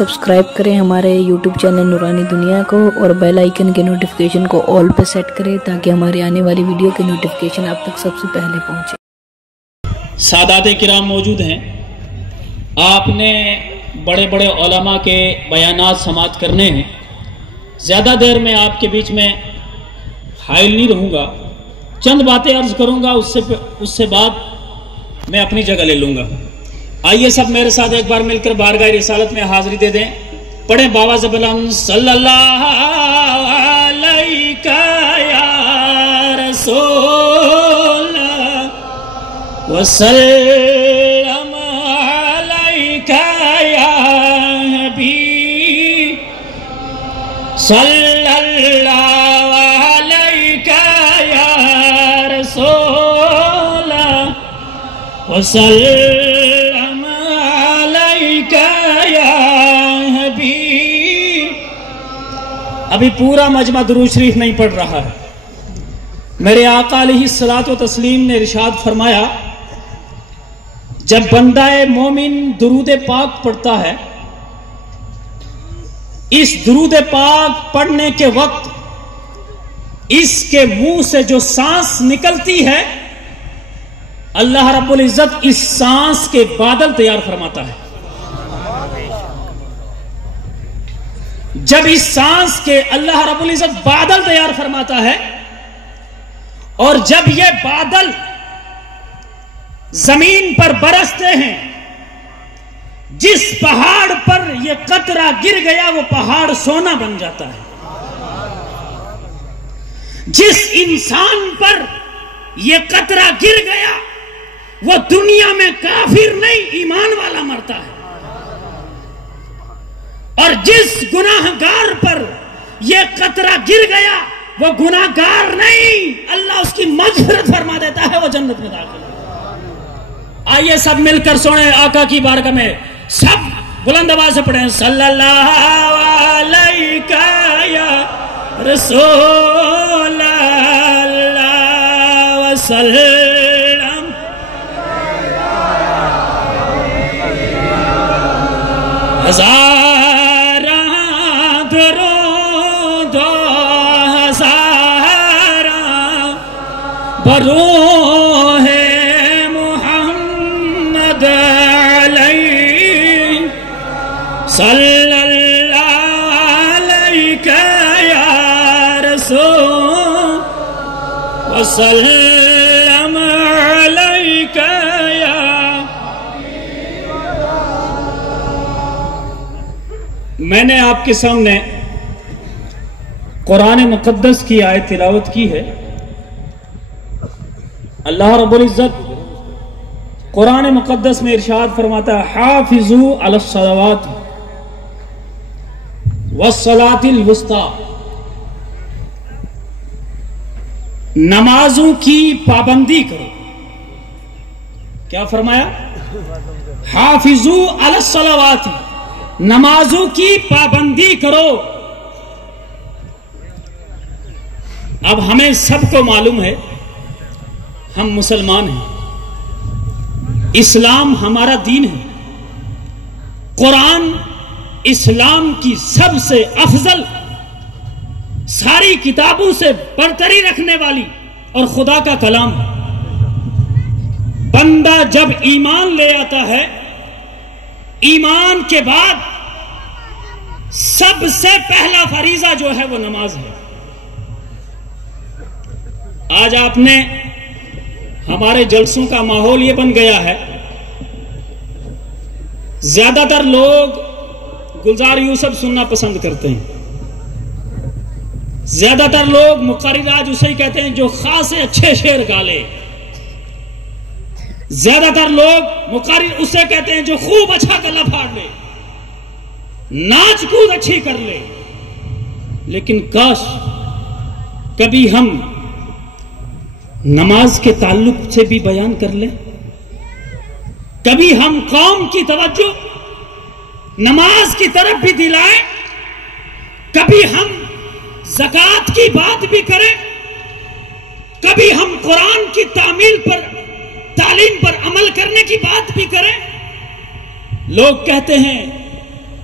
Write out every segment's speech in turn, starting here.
Subscribe کریں ہمارے YouTube channel نورانی دنیا کو اور بیل آئیکن کے نوٹیفیکیشن کو آل پہ سیٹ کریں تاکہ ہمارے آنے والی ویڈیو کے نوٹیفیکیشن آپ تک سب سے پہلے پہنچے۔ سادات کرام موجود ہیں، آپ نے بڑے بڑے علماء کے بیانات سماعت کرنے ہیں۔ زیادہ دیر میں آپ کے بیچ میں حائل نہیں رہوں گا، چند باتیں عرض کروں گا، اس سے بعد میں اپنی جگہ لے لوں گا۔ آئیے سب میرے ساتھ ایک بار مل کر بارگاہ رسالت میں حاضری دے دیں، پڑھیں باواز بلند صلی اللہ علیہ یا رسول وسلم علیہ یا حبیب صلی اللہ علیہ یا رسول وسلم علیہ یا حبیب۔ ابھی پورا مجمع درود شریف نہیں پڑھ رہا ہے۔ میرے آقا علیہ الصلوۃ والتسلیم نے ارشاد فرمایا، جب بندہ مومن درود پاک پڑھتا ہے، اس درود پاک پڑھنے کے وقت اس کے منہ سے جو سانس نکلتی ہے، اللہ رب العزت اس سانس کے بادل تیار فرماتا ہے۔ جب اس سانس کے اللہ رب العزت بادل تیار فرماتا ہے، اور جب یہ بادل زمین پر برستے ہیں، جس پہاڑ پر یہ قطرہ گر گیا وہ پہاڑ سونا بن جاتا ہے۔ جس انسان پر یہ قطرہ گر گیا وہ دنیا میں کافر نہیں، ایمان والا مرتا ہے۔ اور جس گناہگار پر یہ قطرہ گر گیا وہ گناہگار نہیں، اللہ اس کی مغفرت فرما دیتا ہے، وہ جنت میں داخل ہے۔ آئیے سب مل کر سنیں آقا کی بارگاہ میں، سب بلند آواز سے پڑھیں صلی اللہ علیہ یا رسول اللہ وسلم۔ ہزاراں درود و ہزاراں بروح محمد علیہ صلی اللہ علیہ یا رسول وسلم علیہ یا۔ میں نے آپ کے سامنے قرآن مقدس کی آیت تلاوت کی ہے۔ اللہ رب العزت قرآن مقدس میں ارشاد فرماتا ہے، حافظوا علی الصلوات والصلاۃ الوسطی، نمازوں کی پابندی کرو۔ کیا فرمایا؟ حافظوا علی الصلوات، نمازوں کی پابندی کرو۔ اب ہمیں سب کو معلوم ہے ہم مسلمان ہیں، اسلام ہمارا دین ہے، قرآن اسلام کی سب سے افضل، ساری کتابوں سے برتری رکھنے والی اور خدا کا کلام ہے۔ بندہ جب ایمان لے آتا ہے، ایمان کے بعد سب سے پہلا فریضہ جو ہے وہ نماز ہے۔ آج آپ نے ہمارے جلسوں کا ماحول یہ بن گیا ہے، زیادہ تر لوگ گلزار یوسف سننا پسند کرتے ہیں، زیادہ تر لوگ مقرر آج اسے ہی کہتے ہیں جو خاصے اچھے شعر گا لے، زیادہ تر لوگ مقرر اسے کہتے ہیں جو خوب اچھا گلا پھاڑ لے، ناچ کود اچھی کر لے۔ لیکن کاش کبھی ہم نماز کے تعلق سے بھی بیان کر لیں، کبھی ہم قوم کی توجہ نماز کی طرف بھی دلائیں، کبھی ہم زکوٰۃ کی بات بھی کریں، کبھی ہم قرآن کی تعلیم پر عمل کرنے کی بات بھی کریں۔ لوگ کہتے ہیں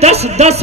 10-10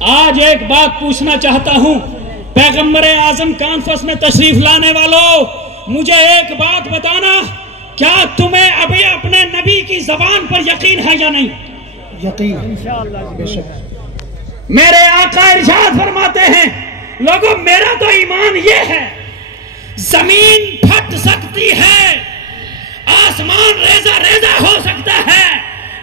آج ایک بات پوچھنا چاہتا ہوں، پیغمبر اعظم کانفرنس میں تشریف لانے والوں، مجھے ایک بات بتانا، کیا تمہیں ابھی اپنے نبی کی زبان پر یقین ہے یا نہیں؟ یقین انشاءاللہ بے شک۔ میرے آقا ارشاد فرماتے ہیں، لوگوں میرا تو ایمان یہ ہے، زمین پھٹ سکتی ہے، آسمان ریزہ ریزہ ہو سکتا ہے،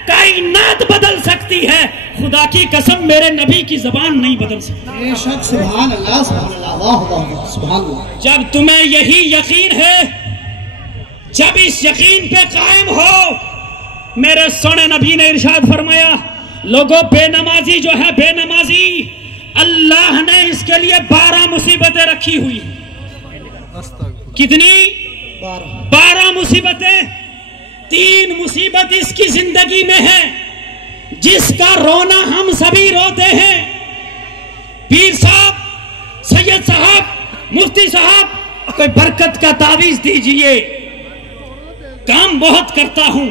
کائنات بدل سکتی ہے، خدا کی قسم میرے نبی کی زبان نہیں بدل سکتی۔ بے شک، سبحان اللہ سبحان اللہ، واہ واہ سبحان اللہ۔ جب تمہیں یہی یقین ہے، جب اس یقین پہ قائم ہو، میرے سونے نبی نے ارشاد فرمایا، لوگوں بے نمازی جو ہے، بے نمازی اللہ نے اس کے لیے 12 مصیبتیں رکھی ہوئی۔ کتنی؟ 12 مصیبتیں۔ 3 مصیبت اس کی زندگی میں ہے جس کا رونا ہم سبھی روتے ہیں۔ پیر صاحب، سید صاحب، مفتی صاحب، کوئی برکت کا تعویذ دیجئے، کام بہت کرتا ہوں،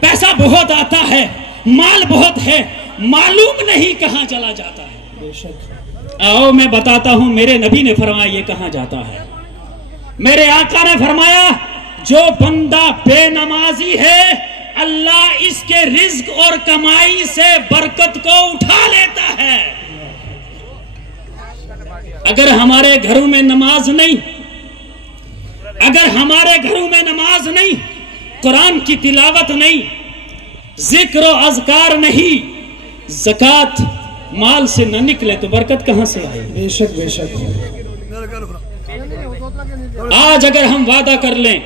پیسہ بہت آتا ہے، مال بہت ہے، معلوم نہیں کہاں چلا جاتا ہے۔ بے شک۔ آؤ میں بتاتا ہوں، میرے نبی نے فرمایا یہ کہاں جاتا ہے۔ میرے آقا نے فرمایا، جو بندہ بے نمازی ہے اللہ اس کے رزق اور کمائی سے برکت کو اٹھا لیتا ہے۔ اگر ہمارے گھروں میں نماز نہیں، اگر ہمارے گھروں میں نماز نہیں، قرآن کی تلاوت نہیں، ذکر و اذکار نہیں، زکوٰۃ مال سے نہ نکلے تو برکت کہاں سے آئے؟ بے شک بے شک۔ آج اگر ہم وعدہ کر لیں،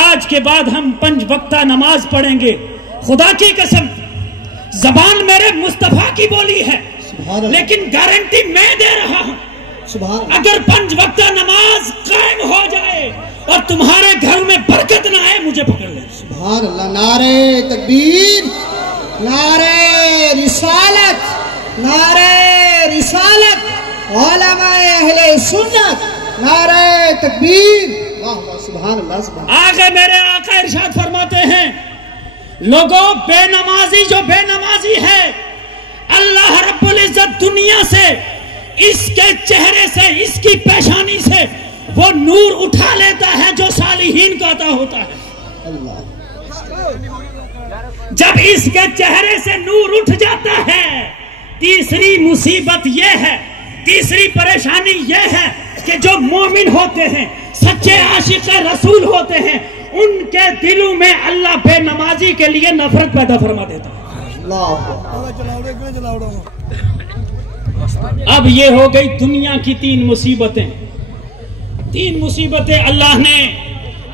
آج کے بعد ہم 5 وقتہ نماز پڑھیں گے، خدا کی قسم زبان میرے مصطفیٰ کی بولی ہے، لیکن گارنٹی میں دے رہا ہوں، اگر 5 وقتہ نماز قائم ہو جائے اور تمہارے گھر میں برکت نہ آئے، مجھے پکڑ لیں۔ سبحان اللہ، نعرہ تکبیر، نعرہ رسالت، نعرہ رسالت، علماء اہل سنت، نعرہ تکبیر، واہ واہ سبحان اللہ سبحان اللہ۔ آگے میرے آقا ارشاد فرماتے ہیں، لوگوں بے نمازی جو بے نمازی ہے، اللہ رب العزت دنیا سے اس کے چہرے سے، اس کی پیشانی سے وہ نور اٹھا لیتا ہے جو صالحین کو عطا ہوتا ہے۔ اللہ، جب اس کے چہرے سے نور اٹھ جاتا ہے، تیسری مصیبت یہ ہے، تیسری پریشانی یہ ہے کہ جو مومن ہوتے ہیں، سچے عاشق رسول ہوتے ہیں، ان کے دلوں میں اللہ بے نمازی کے لیے نفرت پیدا فرما دیتا ہے۔ اب یہ ہو گئی دنیا کی 3 مصیبتیں۔ 3 مصیبتیں اللہ نے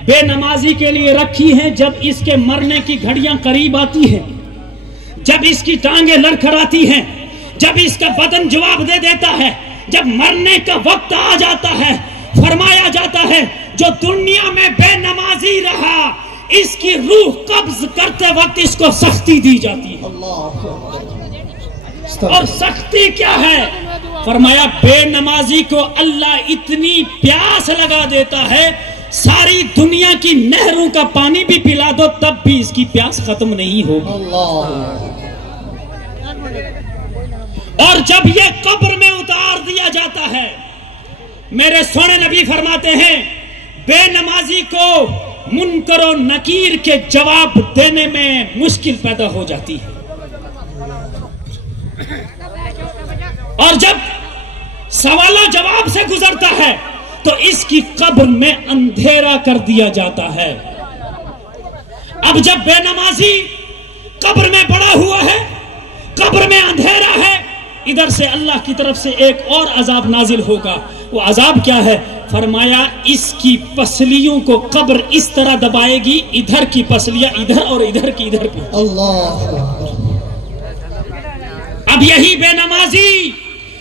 بے نمازی کے لیے رکھی ہیں۔ جب اس کے مرنے کی گھڑیاں قریب آتی ہیں، جب اس کی ٹانگیں لڑکھڑاتی ہیں، جب اس کا بدن جواب دے دیتا ہے، جب مرنے کا وقت آ جاتا ہے، فرمایا جاتا ہے جو دنیا میں بے نمازی رہا، اس کی روح قبض کرتے وقت اس کو سختی دی جاتی ہے۔ اور سختی کیا ہے؟ فرمایا بے نمازی کو اللہ اتنی پیاس لگا دیتا ہے، ساری دنیا کی نہروں کا پانی بھی پلا دو تب بھی اس کی پیاس ختم نہیں ہوگی۔ اور جب یہ قبر میں اتار دیا جاتا ہے، میرے سونے نبی فرماتے ہیں بے نمازی کو منکر و نکیر کے جواب دینے میں مشکل پیدا ہو جاتی ہے، اور جب سوال و جواب سے گزرتا ہے تو اس کی قبر میں اندھیرا کر دیا جاتا ہے۔ اب جب بے نمازی قبر میں پڑا ہوا ہے، قبر میں اندھیرا ہے، ادھر سے اللہ کی طرف سے ایک اور عذاب نازل ہوگا۔ وہ عذاب کیا ہے؟ فرمایا اس کی پسلیوں کو قبر اس طرح دبائے گی، ادھر کی پسلیاں ادھر اور ادھر کی ادھر پہ۔ اب یہی بے نمازی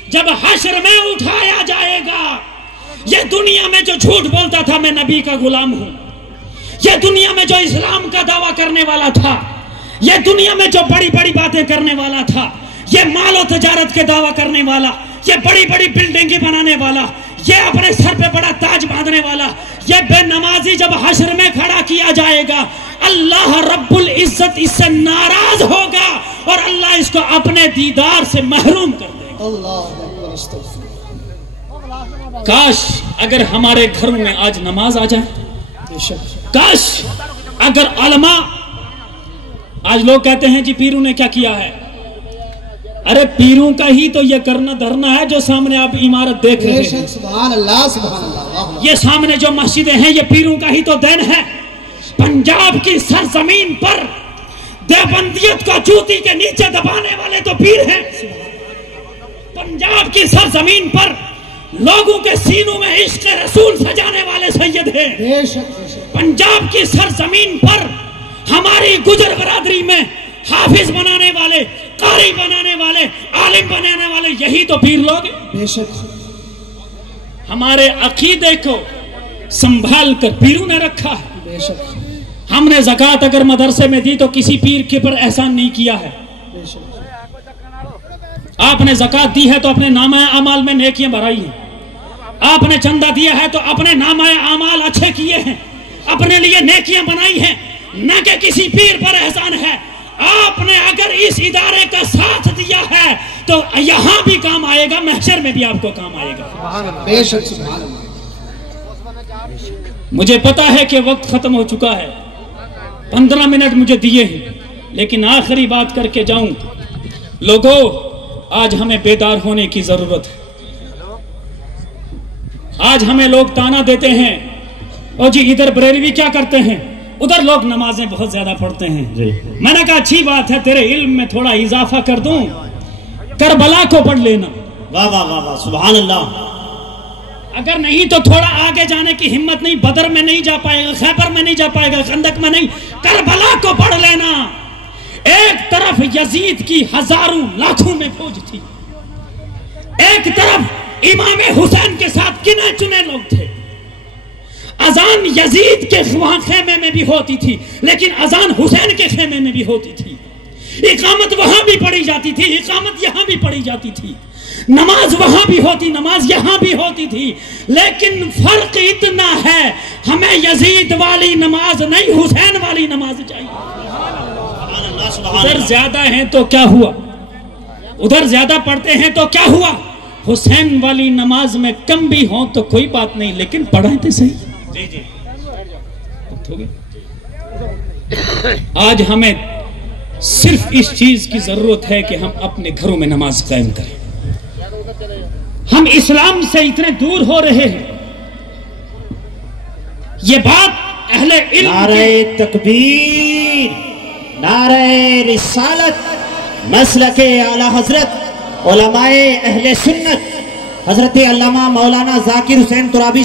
جب حشر میں اٹھایا جائے گا، یہ دنیا میں جو جھوٹ بولتا تھا میں نبی کا غلام ہوں، یہ دنیا میں جو اسلام کا دعویٰ کرنے والا تھا، یہ دنیا میں جو بڑی بڑی باتیں کرنے والا تھا، یہ مال و تجارت کے دعویٰ کرنے والا، یہ بڑی بڑی بلڈنگیں بنانے والا، یہ اپنے سر پہ بڑا تاج باندھنے والا، یہ بے نمازی جب حشر میں کھڑا کیا جائے گا اللہ رب العزت اس سے ناراض ہوگا اور اللہ اس کو اپنے دیدار سے محروم کر دے گا۔ اللہ استغفر۔ کاش اگر ہمارے گھروں میں آج نماز آ جائے، بے شک۔ کاش اگر علماء، آج لوگ کہتے ہیں جی پیروں نے کیا کیا ہے، ارے پیروں کا ہی تو یہ کرنا دھرنا ہے جو سامنے آپ عمارت دیکھ رہے بے ہیں، شک، سبحان اللہ سبحان اللہ۔ یہ سامنے جو مسجدیں ہیں یہ پیروں کا ہی تو دین ہے۔ پنجاب کی سرزمین پر دیوبندیت کو جوتی کے نیچے دبانے والے تو پیر ہیں۔ پنجاب کی سرزمین پر لوگوں کے سینوں میں عشق رسول سجانے والے سید ہیں۔ بے شک بے شک۔ پنجاب کی سرزمین پر ہماری گجر برادری میں حافظ بنانے والے، قاری بنانے والے، عالم بنانے والے یہی تو پیر لوگ ہیں۔ بے شک۔ ہمارے عقیدے کو سنبھال کر پیروں نے رکھا ہے۔ بے شک ہم نے زکوٰۃ اگر مدرسے میں دی تو کسی پیر کے پر احسان نہیں کیا ہے۔ بے شک۔ آپ نے زکوٰۃ دی ہے تو اپنے نامہ اعمال میں نیکیاں بڑھائی ہیں، آپ نے چندہ دیا ہے تو اپنے نامہ اعمال اچھے کیے ہیں، اپنے لیے نیکیاں بنائی ہیں، نہ کہ کسی پیر پر احسان ہے۔ آپ نے اگر اس ادارے کا ساتھ دیا ہے تو یہاں بھی کام آئے گا، محشر میں بھی آپ کو کام آئے گا۔ بے شک سبحان اللہ۔ مجھے پتا ہے کہ وقت ختم ہو چکا ہے، 15 منٹ مجھے دیے ہیں، لیکن آخری بات کر کے جاؤں۔ لوگوں، آج ہمیں بیدار ہونے کی ضرورت ہے۔ آج ہمیں لوگ تانا دیتے ہیں، اور جی ادھر بریلوی کیا کرتے ہیں، ادھر لوگ نمازیں بہت زیادہ پڑھتے ہیں۔ میں نے کہا اچھی بات ہے، تیرے علم میں تھوڑا اضافہ کر دوں، کربلا کو پڑھ لینا۔ واہ واہ واہ واہ سبحان اللہ۔ اگر نہیں تو تھوڑا آگے جانے کی ہمت نہیں، بدر میں نہیں جا پائے گا، خیبر میں نہیں جا پائے گا، خندق میں نہیں، کربلا کو پڑھ لینا۔ ایک طرف یزید کی ہزاروں لاکھوں میں فوج تھی، ایک طرف امام حسین کے ساتھ گنے چنے لوگ تھے۔ اذان یزید کے خیمے میں بھی ہوتی تھی، لیکن اذان حسین کے خیمے میں بھی ہوتی تھی۔ اقامت وہاں بھی پڑھی جاتی تھی، اقامت یہاں بھی پڑھی جاتی تھی، نماز وہاں بھی ہوتی، نماز یہاں بھی ہوتی تھی، لیکن فرق اتنا ہے، ہمیں یزید والی نماز نہیں، حسین والی نماز چاہیے۔ ادھر زیادہ ہیں تو کیا ہوا، ادھر زیادہ پڑھتے ہیں تو کیا ہوا، حسین والی نماز میں کم بھی ہوں تو کوئی بات نہیں، لیکن پڑھائیں تو صحیح۔ آج ہمیں صرف اس چیز کی ضرورت ہے کہ ہم اپنے گھروں میں نماز قائم کریں۔ ہم اسلام سے اتنے دور ہو رہے ہیں، یہ بات اہل علم نعرہ تکبیر، نعرہ رسالت، مسلک اعلی حضرت علماء اہل سنت حضرت علامہ مولانا ذاکر حسین ترابی